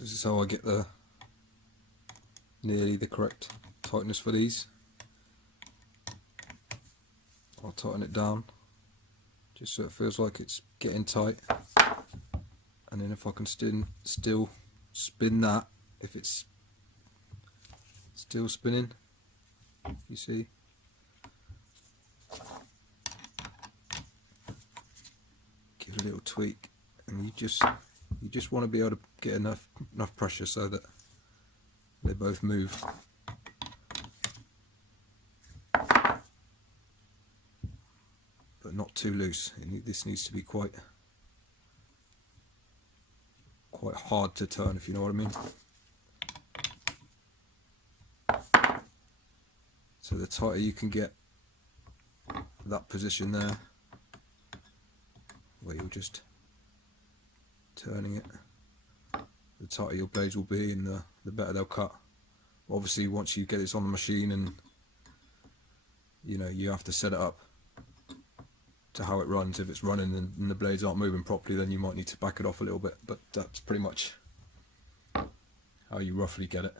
So this is how I get the nearly the correct tightness for these. I'll tighten it down just so it feels like it's getting tight, and then if I can still spin that, if it's still spinning, you see, give it a little tweak, and you just want to be able to get enough pressure so that they both move. But not too loose. This needs to be quite hard to turn, if you know what I mean. So the tighter you can get that position there, where you're just turning it, the tighter your blades will be, and the better they'll cut. Obviously, once you get this on the machine, and you know, you have to set it up to how it runs. If it's running and the blades aren't moving properly, then you might need to back it off a little bit, but that's pretty much how you roughly get it.